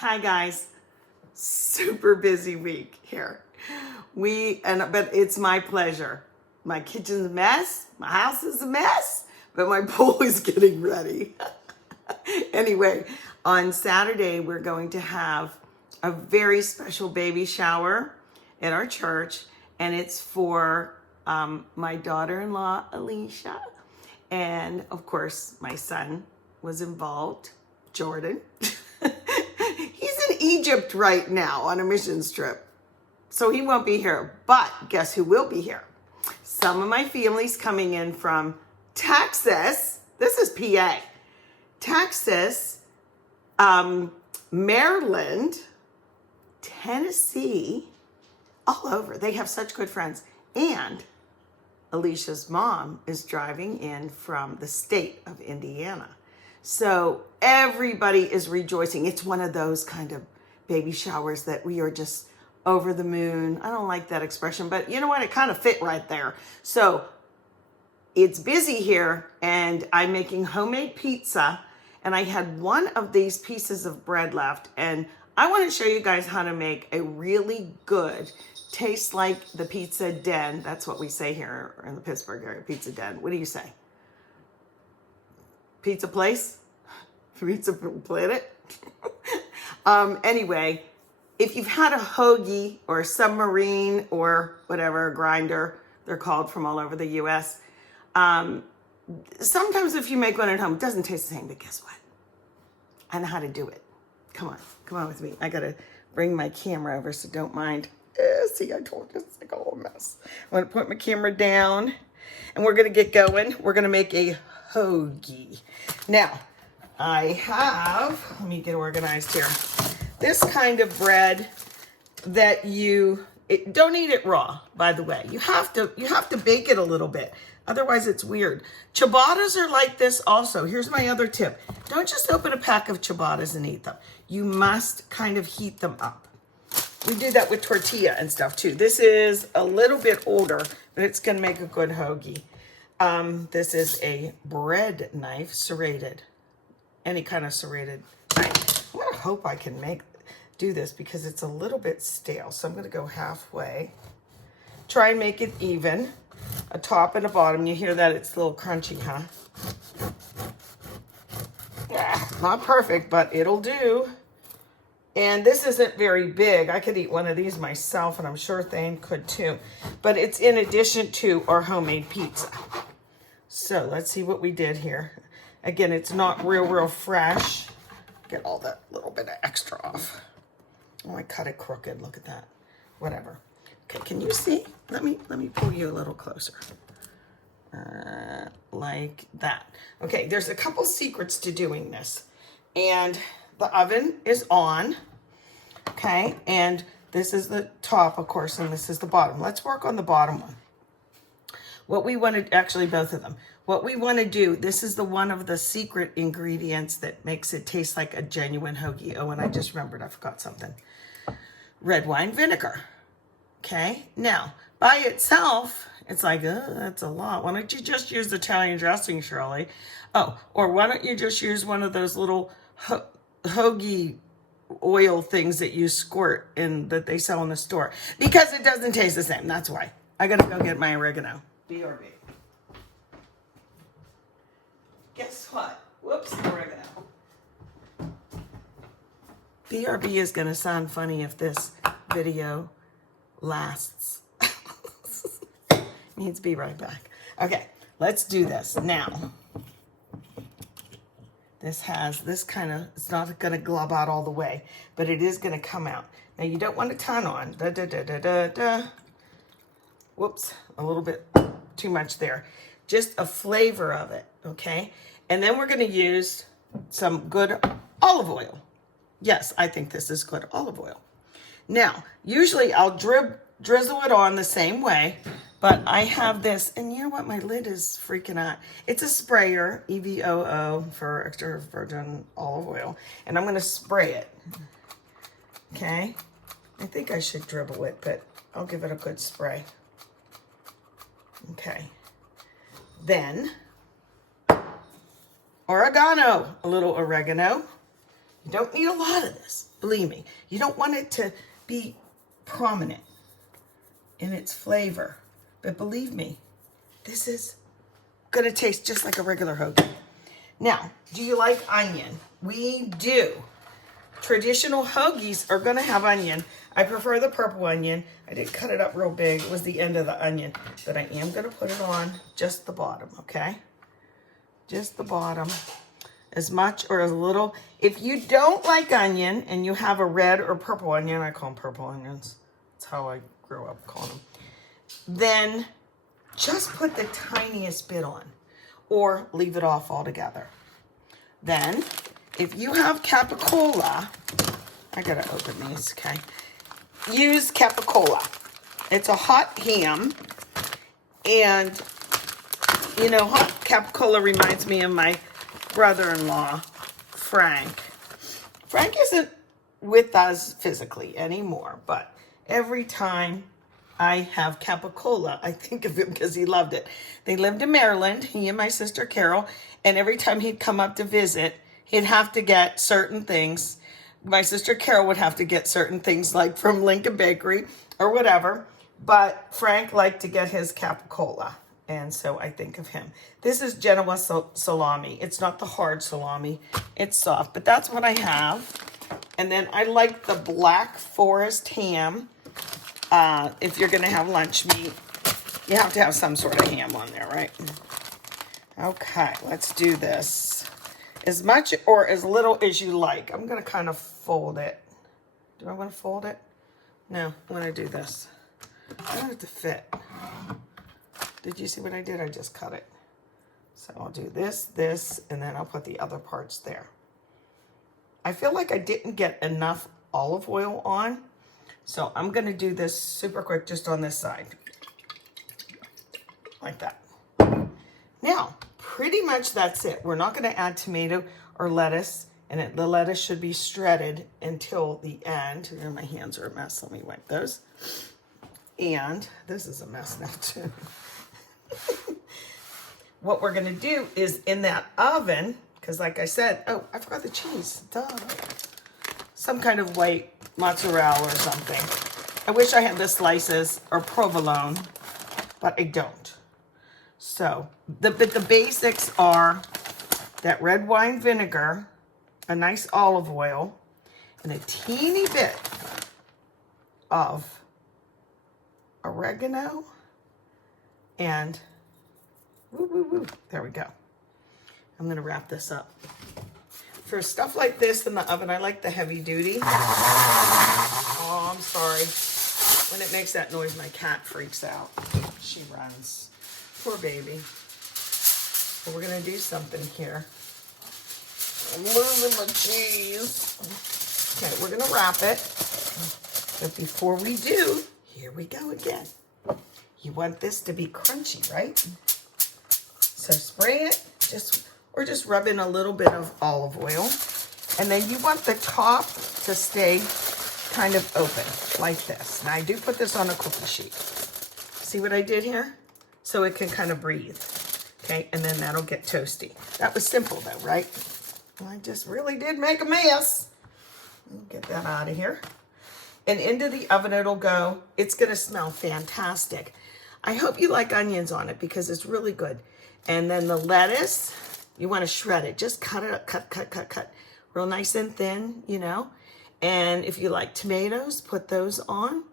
Hi guys, super busy week here. But it's my pleasure. My kitchen's a mess, my house is a mess, but my pool is getting ready. Anyway, on Saturday we're going to have a very special baby shower at our church, and it's for my daughter-in-law Alicia, and of course my son was involved, Jordan. He's in Egypt right now on a missions trip, so he won't be here. But guess who will be here? Some of my family's coming in from Texas. This is PA. Texas, Maryland, Tennessee, all over. They have such good friends. And Alicia's mom is driving in from the state of Indiana. So everybody is rejoicing. It's one of those kind of baby showers that we are just over the moon. I don't like that expression, but you know what? It kind of fit right there. So it's busy here, and I'm making homemade pizza, and I had one of these pieces of bread left, and I want to show you guys how to make a really good, tastes like the Pizza Den. That's what we say here in the Pittsburgh area, Pizza Den. What do you say? Pizza place? Pizza Planet? Anyway, if you've had a hoagie or a submarine or whatever, a grinder, they're called from all over the U.S., sometimes if you make one at home, it doesn't taste the same, but guess what? I know how to do it. Come on with me. I got to bring my camera over, so don't mind. See, I told you, it's like a whole mess. I'm going to put my camera down, and we're going to get going. We're going to make a hoagie. Now, I have, let me get organized here, this kind of bread that don't eat it raw, by the way. You have to bake it a little bit. Otherwise, it's weird. Ciabattas are like this also. Here's my other tip. Don't just open a pack of ciabattas and eat them. You must kind of heat them up. We do that with tortilla and stuff too. This is a little bit older, but it's going to make a good hoagie. This is a bread knife, serrated. Any kind of serrated knife. I'm going to hope I can do this because it's a little bit stale. So I'm going to go halfway. Try and make it even. A top and a bottom. You hear that? It's a little crunchy, huh? Yeah, not perfect, but it'll do. And this isn't very big. I could eat one of these myself, and I'm sure Thane could too. But it's in addition to our homemade pizza. So let's see what we did here. Again, it's not real fresh. Get all that little bit of extra off. Oh, I cut it crooked. Look at that. Whatever. Okay, can you see? Let me pull you a little closer. Like that. Okay, there's a couple secrets to doing this. And the oven is on. Okay, and this is the top, of course, and this is the bottom. Let's work on the bottom one. What we want to, actually both of them. What we want to do, this is one of the secret ingredients that makes it taste like a genuine hoagie. Oh, and I just remembered, I forgot something. Red wine vinegar. Okay, now, by itself, it's like, that's a lot. Why don't you just use Italian dressing, Shirley? Oh, or why don't you just use one of those little hoagie oil things that you squirt that they sell in the store? Because it doesn't taste the same, that's why. I gotta go get my oregano. BRB. Guess what? Whoops, oregano. BRB is gonna sound funny if this video lasts. Needs to be right back. Okay, let's do this. Now, this has this kind of, it's not going to glob out all the way, but it is going to come out. Now, you don't want a ton on. Whoops, a little bit too much there. Just a flavor of it, okay? And then we're going to use some good olive oil. Yes, I think this is good olive oil. Now, usually I'll drizzle it on the same way, but I have this, and you know what? My lid is freaking out. It's a sprayer, EVOO, for extra virgin olive oil, and I'm going to spray it. Okay? I think I should dribble it, but I'll give it a good spray. Okay. Then, oregano, a little oregano. You don't need a lot of this, believe me. You don't want it to be prominent in its flavor. But believe me, this is gonna taste just like a regular hoagie. Now, do you like onion? We do. Traditional hoagies are gonna have onion. I prefer the purple onion. I didn't cut it up real big. It was the end of the onion. But I am gonna put it on just the bottom, okay? Just the bottom. As much or as little. If you don't like onion and you have a red or purple onion, I call them purple onions. That's how I grew up calling them. Then just put the tiniest bit on or leave it off altogether. Then if you have capicola, I gotta open these, okay? Use capicola. It's a hot ham, and you know, hot capicola reminds me of my brother-in-law, Frank. Frank isn't with us physically anymore, but every time I have capicola, I think of him because he loved it. They lived in Maryland, he and my sister Carol, and every time he'd come up to visit, he'd have to get certain things. My sister Carol would have to get certain things like from Lincoln Bakery or whatever, but Frank liked to get his capicola, and so I think of him. This is Genoa salami. It's not the hard salami, it's soft, but that's what I have. And then I like the Black Forest ham. If you're gonna have lunch meat, you have to have some sort of ham on there, right? Okay, let's do this. As much or as little as you like. I'm gonna kind of fold it. Do I want to fold it? No, I'm gonna do this. I want it to fit. Did you see what I did? I just cut it. So I'll do this, and then I'll put the other parts there. I feel like I didn't get enough olive oil on, so I'm gonna do this super quick just on this side. Like that. Now, pretty much that's it. We're not gonna add tomato or lettuce, and the lettuce should be shredded until the end. And my hands are a mess. Let me wipe those. And this is a mess now too. What we're gonna do is in that oven, because like I said, oh, I forgot the cheese. Duh. Some kind of white mozzarella or something. I wish I had the slices or provolone, but I don't. So, the basics are that red wine vinegar, a nice olive oil, and a teeny bit of oregano, and there we go. I'm gonna wrap this up. For stuff like this in the oven, I like the heavy duty. Oh, I'm sorry. When it makes that noise, my cat freaks out. She runs. Poor baby. But we're gonna do something here. I'm losing my cheese. Okay, we're gonna wrap it. But before we do, here we go again. You want this to be crunchy, right? So spray it, just rub in a little bit of olive oil. And then you want the top to stay kind of open, like this. Now I do put this on a cookie sheet. See what I did here? So it can kind of breathe. Okay, and then that'll get toasty. That was simple though, right? I just really did make a mess. Get that out of here. And into the oven it'll go. It's gonna smell fantastic. I hope you like onions on it because it's really good. And then the lettuce, you want to shred it. Just cut it up, cut. Real nice and thin, you know. And if you like tomatoes, put those on.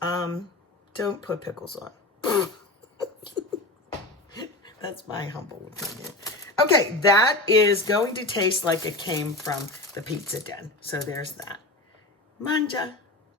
Don't put pickles on. That's my humble opinion. Okay, that is going to taste like it came from the pizza den. So there's that. Manja.